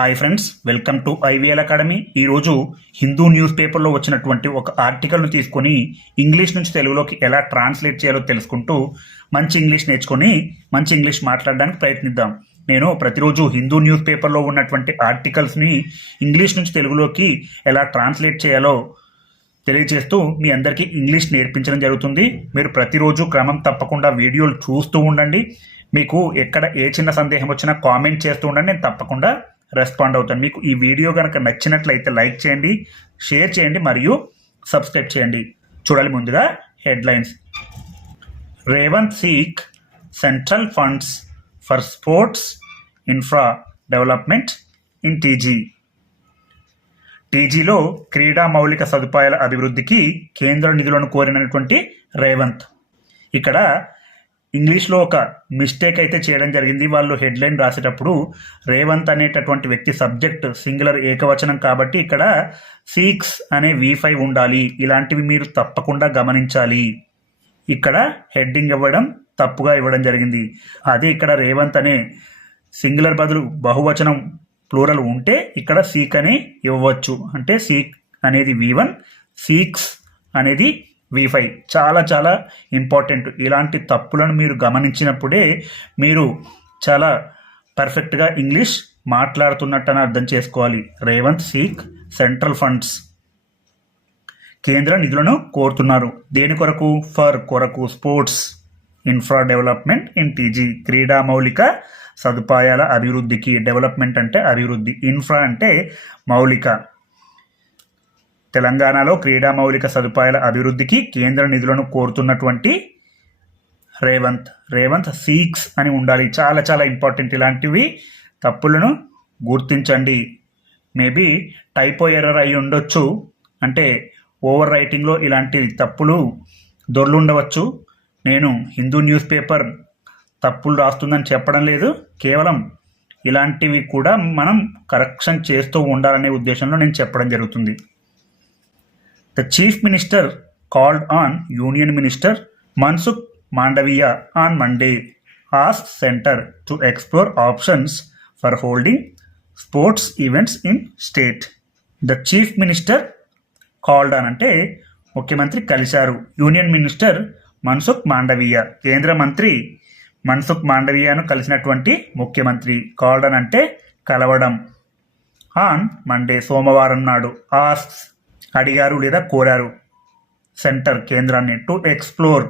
Hi friends welcome to IVL academy ఈరోజు Hindu news పేపర్లో వచ్చినటువంటి ఒక ఆర్టికల్ను తీసుకొని ఇంగ్లీష్ నుంచి తెలుగులోకి ఎలా ట్రాన్స్లేట్ చేయాలో తెలుసుకుంటూ మంచి ఇంగ్లీష్ నేర్చుకొని మంచి ఇంగ్లీష్ మాట్లాడడానికి ప్రయత్నిద్దాం. నేను ప్రతిరోజు హిందూ న్యూస్ పేపర్లో ఉన్నటువంటి ఆర్టికల్స్ని ఇంగ్లీష్ నుంచి తెలుగులోకి ఎలా ట్రాన్స్లేట్ చేయాలో తెలియజేస్తూ మీ అందరికీ ఇంగ్లీష్ నేర్పించడం జరుగుతుంది. మీరు ప్రతిరోజు క్రమం తప్పకుండా వీడియోలు చూస్తూ ఉండండి. మీకు ఎక్కడ ఏ చిన్న సందేహం వచ్చినా కామెంట్ చేస్తూ ఉండండి. నేను తప్పకుండా రెస్పాండ్ అవుతాను. మీకు ఈ వీడియో కనుక నచ్చినట్లయితే లైక్ చేయండి షేర్ చేయండి మరియు సబ్స్క్రైబ్ చేయండి. చూడాలి ముందుగా headlines. Revanth seek central funds for sports infra development in TG. టీజీలో క్రీడా మౌలిక సదుపాయాల అభివృద్ధికి కేంద్ర నిధులను కోరినటువంటి రేవంత్. ఇక్కడ ఇంగ్లీష్లో ఒక మిస్టేక్ అయితే చేయడం జరిగింది. వాళ్ళు హెడ్లైన్ రాసేటప్పుడు రేవంత్ అనేటటువంటి వ్యక్తి సబ్జెక్ట్ సింగులర్ ఏకవచనం కాబట్టి ఇక్కడ సీక్స్ అనే వి ఫైవ్ ఉండాలి. ఇలాంటివి మీరు తప్పకుండా గమనించాలి. ఇక్కడ హెడ్డింగ్ ఇవ్వడం తప్పుగా ఇవ్వడం జరిగింది. అదే ఇక్కడ రేవంత్ అనే సింగులర్ బదులు బహువచనం ప్లూరల్ ఉంటే ఇక్కడ సీక్ అనే ఇవ్వవచ్చు అంటే సీక్ అనేది వి వన్ సీక్స్ అనేది వి ఫైవ్ చాలా చాలా ఇంపార్టెంట్ ఇలాంటి తప్పులను మీరు గమనించినప్పుడే మీరు చాలా పర్ఫెక్ట్గా ఇంగ్లీష్ మాట్లాడుతున్నట్టని అర్థం చేసుకోవాలి. Revanth seek central funds. కేంద్ర నిధులను కోరుతున్నారు. దేని కొరకు? ఫర్ కొరకు sports. Infra development in TG క్రీడా మౌలిక సదుపాయాల అభివృద్ధికి. డెవలప్మెంట్ అంటే అభివృద్ధి. ఇన్ఫ్రా అంటే మౌలిక. తెలంగాణలో క్రీడా మౌలిక సదుపాయాల అభివృద్ధికి కేంద్ర నిధులను కోరుతున్నటువంటి రేవంత్. రేవంత్ సీక్స్ అని ఉండాలి. చాలా చాలా ఇంపార్టెంట్ ఇలాంటివి. తప్పులను గుర్తించండి. మేబీ టైపో ఎర్రర్ అయి ఉండొచ్చు. అంటే ఓవర్ రైటింగ్లో ఇలాంటి తప్పులు దొర్లుండవచ్చు. నేను హిందూ న్యూస్ పేపర్ తప్పులు రాస్తుందని చెప్పడం లేదు. కేవలం ఇలాంటివి కూడా మనం కరెక్షన్ చేస్తూ ఉండాలనే ఉద్దేశంలో నేను చెప్పడం జరుగుతుంది. The chief minister called on union minister Mansukh Mandaviya on Monday ask centre to explore options for holding sports events in state the chief minister called on అంటే ముఖ్యమంత్రి కలిశారు. యూనియన్ మినిస్టర్ మన్సుఖ్ మాండవీయ కేంద్ర మంత్రి మన్సుఖ్ మాండవీయను కలిసినటువంటి ముఖ్యమంత్రి కాల్డ్ అంటే కలవడం. ఆన్ మండే సోమవారం నాడు ఆస్క్ అడిగారు లేదా కోరారు. సెంటర్ కేంద్రాన్ని టు ఎక్స్ప్లోర్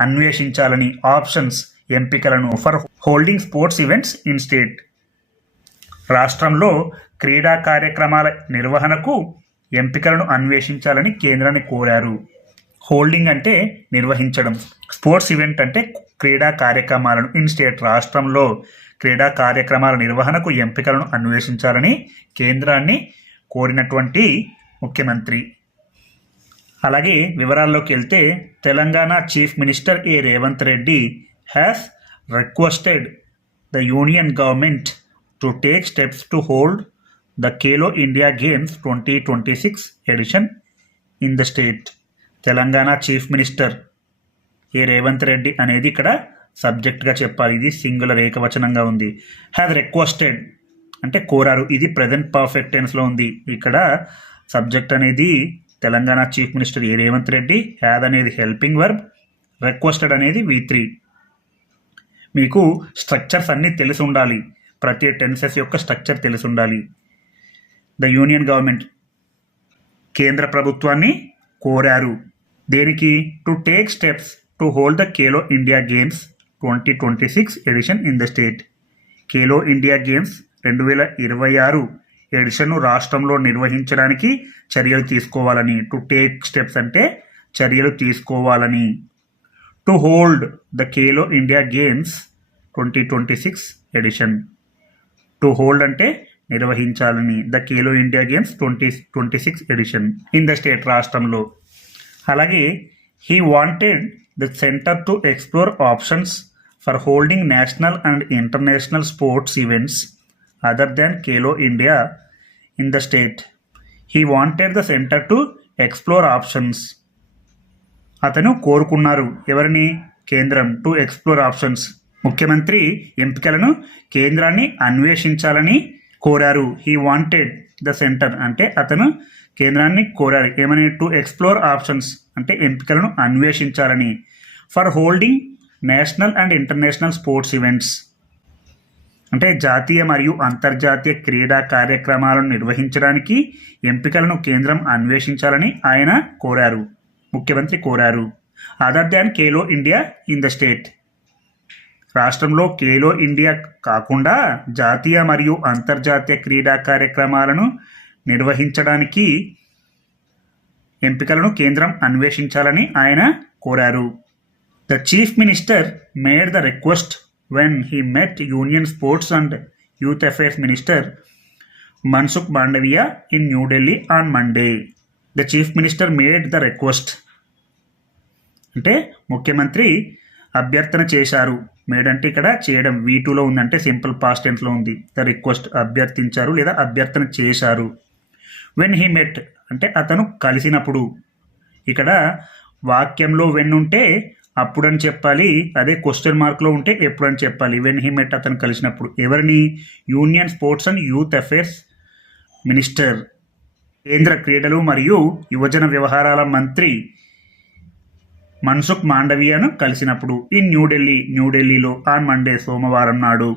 అన్వేషించాలని ఆప్షన్స్ ఎంపికలను for holding sports events in state. రాష్ట్రంలో క్రీడా కార్యక్రమాల నిర్వహణకు ఎంపికలను అన్వేషించాలని కేంద్రాన్ని కోరారు. హోల్డింగ్ అంటే నిర్వహించడం. స్పోర్ట్స్ ఈవెంట్ అంటే క్రీడా కార్యక్రమాలను ఇన్ స్టేట్. రాష్ట్రంలో క్రీడా కార్యక్రమాల నిర్వహణకు ఎంపికలను అన్వేషించాలని కేంద్రాన్ని కోరినటువంటి ముఖ్యమంత్రి. అలాగే వివరాల్లోకి వెళ్తే Telangana chief minister A Revanth Reddy has requested the union government to take steps to hold the Khelo India games twenty twenty six edition in the state Telangana chief minister A Revanth Reddy అనేది ఇక్కడ సబ్జెక్ట్గా చెప్పాలి. ఇది singular ఏకవచనంగా ఉంది. Has requested అంటే కోరారు. ఇది present perfect టెన్స్లో ఉంది. ఇక్కడ సబ్జెక్ట్ అనేది Telangana chief minister A Revanth Reddy had అనేది హెల్పింగ్ వర్బ్ రిక్వెస్టెడ్ అనేది వి త్రీ. మీకు స్ట్రక్చర్స్ అన్నీ తెలిసి ఉండాలి. ప్రతి టెన్సెస్ యొక్క స్ట్రక్చర్ తెలిసి ఉండాలి. ద యూనియన్ గవర్నమెంట్ కేంద్ర ప్రభుత్వాన్ని కోరారు. దేనికి? To take steps to hold the Khelo India games twenty twenty six edition in the state Khelo India games రెండు వేల ఇరవై ఆరు ఎడిషన్ను రాష్ట్రంలో నిర్వహించడానికి చర్యలు తీసుకోవాలని టు టేక్ స్టెప్స్ అంటే చర్యలు తీసుకోవాలని. To hold the Khelo India games twenty twenty six edition to hold అంటే నిర్వహించాలని the Khelo India games twenty twenty six edition in the state రాష్ట్రంలో. అలాగే he wanted the centre to explore options for holding national and international sports events other than Khelo India in the state he wanted the centre to explore options అతను కోరుకున్నారు ఎవరిని? కేంద్రం to explore options ముఖ్యమంత్రి ఎంపికలను కేంద్రాన్ని అన్వేషించాలని కోరారు. He wanted the centre అంటే అతను కేంద్రాన్ని కోరారు. ఏమని? టు ఎక్స్ప్లోర్ ఆప్షన్స్ అంటే ఎంపికలను అన్వేషించాలని. For holding national and international sports events అంటే జాతీయ మరియు అంతర్జాతీయ క్రీడా కార్యక్రమాలను నిర్వహించడానికి ఎంపికలను కేంద్రం అన్వేషించాలని ఆయన కోరారు. ముఖ్యమంత్రి కోరారు. Other than Khelo India in the state. రాష్ట్రంలో కేలో ఇండియా కాకుండా జాతీయ మరియు అంతర్జాతీయ క్రీడా కార్యక్రమాలను నిర్వహించడానికి ఎంపికలను కేంద్రం అన్వేషించాలని ఆయన కోరారు. The chief minister made the request when he met union sports and youth affairs minister Mansukh Mandaviya in New Delhi on Monday the chief minister made the request అంటే ముఖ్యమంత్రి అభ్యర్థన చేశారు. మేడ్ అంటే ఇక్కడ చేయడం వీ టూలో ఉందంటే సింపుల్ పాస్ట్ టెన్స్లో ఉంది. ద రిక్వెస్ట్ అభ్యర్థించారు లేదా అభ్యర్థన చేశారు. వెన్ హీ మెట్ అంటే అతను కలిసినప్పుడు. ఇక్కడ వాక్యంలో వెన్ ఉంటే అప్పుడని చెప్పాలి అదే క్వశ్చన్ మార్క్లో ఉంటే ఎప్పుడని చెప్పాలి. వెన్ హీ మెట్ అతను కలిసినప్పుడు ఎవరిని? Union sports and youth affairs minister కేంద్ర క్రీడలు మరియు యువజన వ్యవహారాల మంత్రి మన్సుఖ్ మాండవియాను కలిసినప్పుడు ఇన్ న్యూఢిల్లీ న్యూఢిల్లీలో ఆన్ మండే సోమవారం నాడు.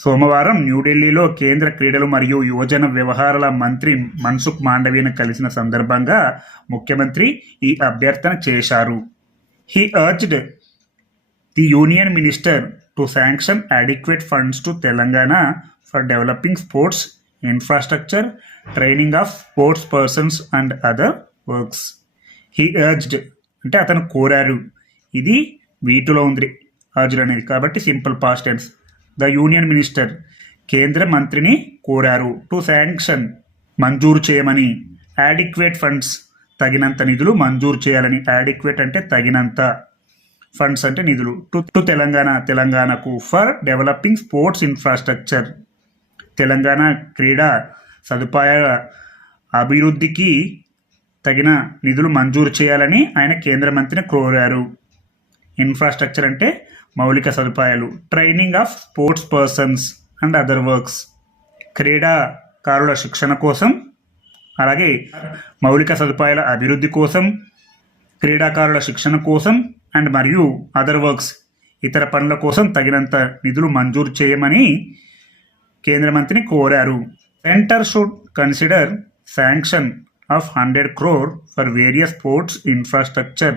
సోమవారం న్యూఢిల్లీలో కేంద్ర క్రీడలు మరియు యువజన వ్యవహారాల మంత్రి మన్సుఖ్ మాండవీని కలిసిన సందర్భంగా ముఖ్యమంత్రి ఈ అభ్యర్థన చేశారు. He urged the union minister to sanction adequate funds to Telangana for developing sports infrastructure training of sports persons and other works he urged అంటే అతను కోరారు ఇది వీటిలో ఉంది అర్జ్డ్ అనేది. కాబట్టి simple past tense the union minister కేంద్ర మంత్రిని కోరారు టు శాంక్షన్ మంజూరు చేయమని. యాడిక్వేట్ ఫండ్స్ తగినంత నిధులు మంజూరు చేయాలని యాడిక్వేట్ అంటే తగినంత ఫండ్స్ అంటే నిధులు. టు టు తెలంగాణ తెలంగాణకు for developing sports infrastructure Telangana క్రీడా సదుపాయాల అభివృద్ధికి తగిన నిధులు మంజూరు చేయాలని ఆయన కేంద్ర మంత్రిని కోరారు. ఇన్ఫ్రాస్ట్రక్చర్ అంటే మౌలిక సదుపాయాలు training of sports persons and other works క్రీడాకారుల శిక్షణ కోసం అలాగే మౌలిక సదుపాయాల అభివృద్ధి కోసం క్రీడాకారుల శిక్షణ కోసం అండ్ మరియు అదర్ వర్క్స్ ఇతర పనుల కోసం తగినంత నిధులు మంజూరు చేయమని కేంద్ర మంత్రిని కోరారు. Centre should consider sanction of hundred crore for various sports infrastructure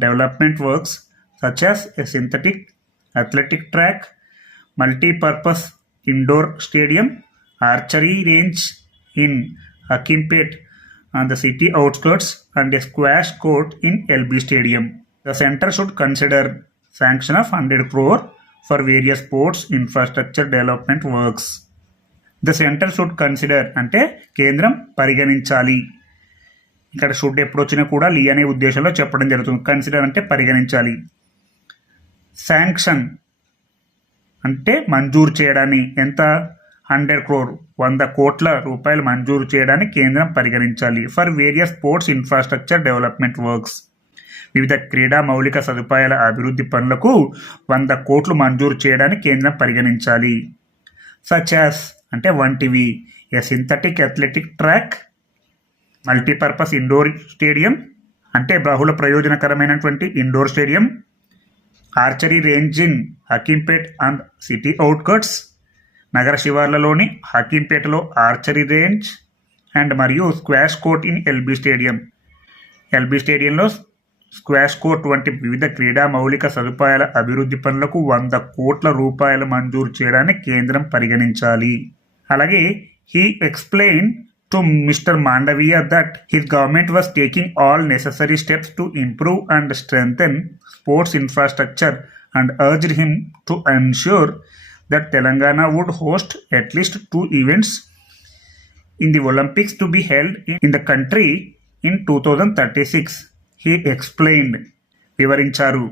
development works such as a synthetic athletic track multipurpose indoor stadium archery range in Hakimpet on the city outskirts, and a squash court in LB Stadium. The center should consider sanction of 100 crore for various sports infrastructure development works. The centre should consider అంటే కేంద్రం పరిగణించాలి ఇక్కడ should ఎప్పుడు వచ్చినా కూడా లీ అనే ఉద్దేశంలో చెప్పడం జరుగుతుంది కన్సిడర్ అంటే పరిగణించాలి శాంక్షన్ అంటే మంజూరు చేయడాన్ని ఎంత హండ్రెడ్ క్రోర్ వంద కోట్ల రూపాయలు మంజూరు చేయడానికి కేంద్రం పరిగణించాలి. For various sports infrastructure development works. వివిధ క్రీడా మౌలిక సదుపాయాల అభివృద్ధి పనులకు వంద కోట్లు మంజూరు చేయడానికి కేంద్రం పరిగణించాలి. సచ్ యాస్ అంటే వంటివి a synthetic athletic track multipurpose indoor stadium అంటే బహుళ ప్రయోజనకరమైనటువంటి indoor stadium archery range in Hakimpet and city outskirts నగర శివార్లలోని హకీంపేటలో ఆర్చరీ రేంజ్ అండ్ మరియు squash court in LB stadium. LB స్టేడియంలో స్క్వాష్ కోర్ట్ వంటి వివిధ క్రీడా మౌలిక సదుపాయాల అభివృద్ధి పనులకు వంద కోట్ల రూపాయలు మంజూరు చేయడానికి కేంద్రం పరిగణించాలి. అలాగే he explain to mister Mandaviya that his government was taking all necessary steps to improve and strengthen sports infrastructure and urged him to ensure that Telangana would host at least two events in the Olympics to be held in, the country in 2036. He explained. వివరించారు.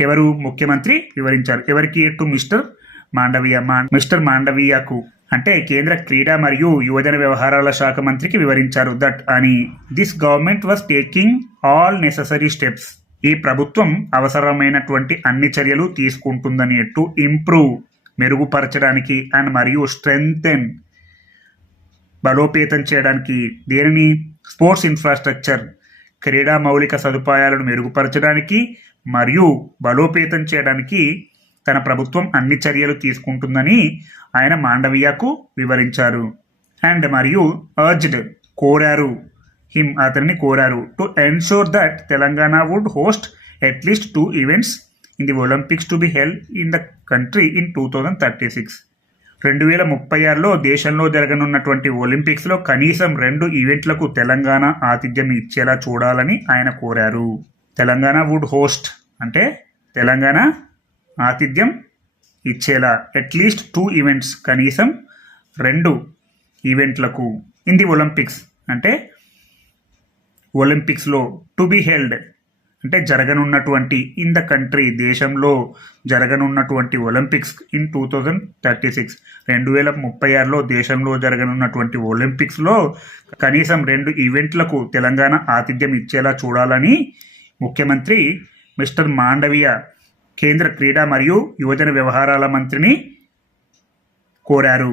ఎవరు? ముఖ్యమంత్రి వివరించారు. ఎవరికి? To mister Mandaviya మా mister మాండవీయకు. అంటే కేంద్ర క్రీడా మరియు యువజన వ్యవహారాల శాఖ మంత్రికి వివరించారు దట్ అని. This government was taking all necessary steps ఈ ప్రభుత్వం అవసరమైనటువంటి అన్ని చర్యలు తీసుకుంటుందని టు ఇంప్రూవ్ మెరుగుపరచడానికి అండ్ మరియు స్ట్రెంగ్తెన్ బలోపేతం చేయడానికి దేనిని? స్పోర్ట్స్ ఇన్ఫ్రాస్ట్రక్చర్ క్రీడా మౌలిక సదుపాయాలను మెరుగుపరచడానికి మరియు బలోపేతం చేయడానికి తన ప్రభుత్వం అన్ని చర్యలు తీసుకుంటుందని ఆయన మాండవీయకు వివరించారు. అండ్ మరియు అర్జ్డ్ కోరారు. హిమ్ అతనిని కోరారు. To ensure that Telangana would host at least two events in the Olympics to be held in the country in two thousand thirty six రెండు వేల ముప్పై ఆరులో దేశంలో జరగనున్నటువంటి ఒలింపిక్స్లో కనీసం రెండు ఈవెంట్లకు తెలంగాణ ఆతిథ్యం ఇచ్చేలా చూడాలని ఆయన కోరారు. తెలంగాణ వుడ్ హోస్ట్ అంటే తెలంగాణ ఆతిథ్యం ఇచ్చేలా అట్లీస్ట్ టూ ఈవెంట్స్ కనీసం రెండు ఈవెంట్లకు ఇన్ ది ఒలింపిక్స్ అంటే ఒలింపిక్స్లో టు బి హెల్డ్ అంటే జరగనున్నటువంటి ఇన్ ద కంట్రీ దేశంలో జరగనున్నటువంటి Olympics in two thousand thirty six రెండు వేల ముప్పై ఆరులో దేశంలో జరగనున్నటువంటి ఒలింపిక్స్లో కనీసం రెండు ఈవెంట్లకు తెలంగాణ ఆతిథ్యం ఇచ్చేలా చూడాలని ముఖ్యమంత్రి మిస్టర్ మాండవీయ కేంద్ర క్రీడా మరియు యువజన వ్యవహారాల మంత్రిని కోరారు.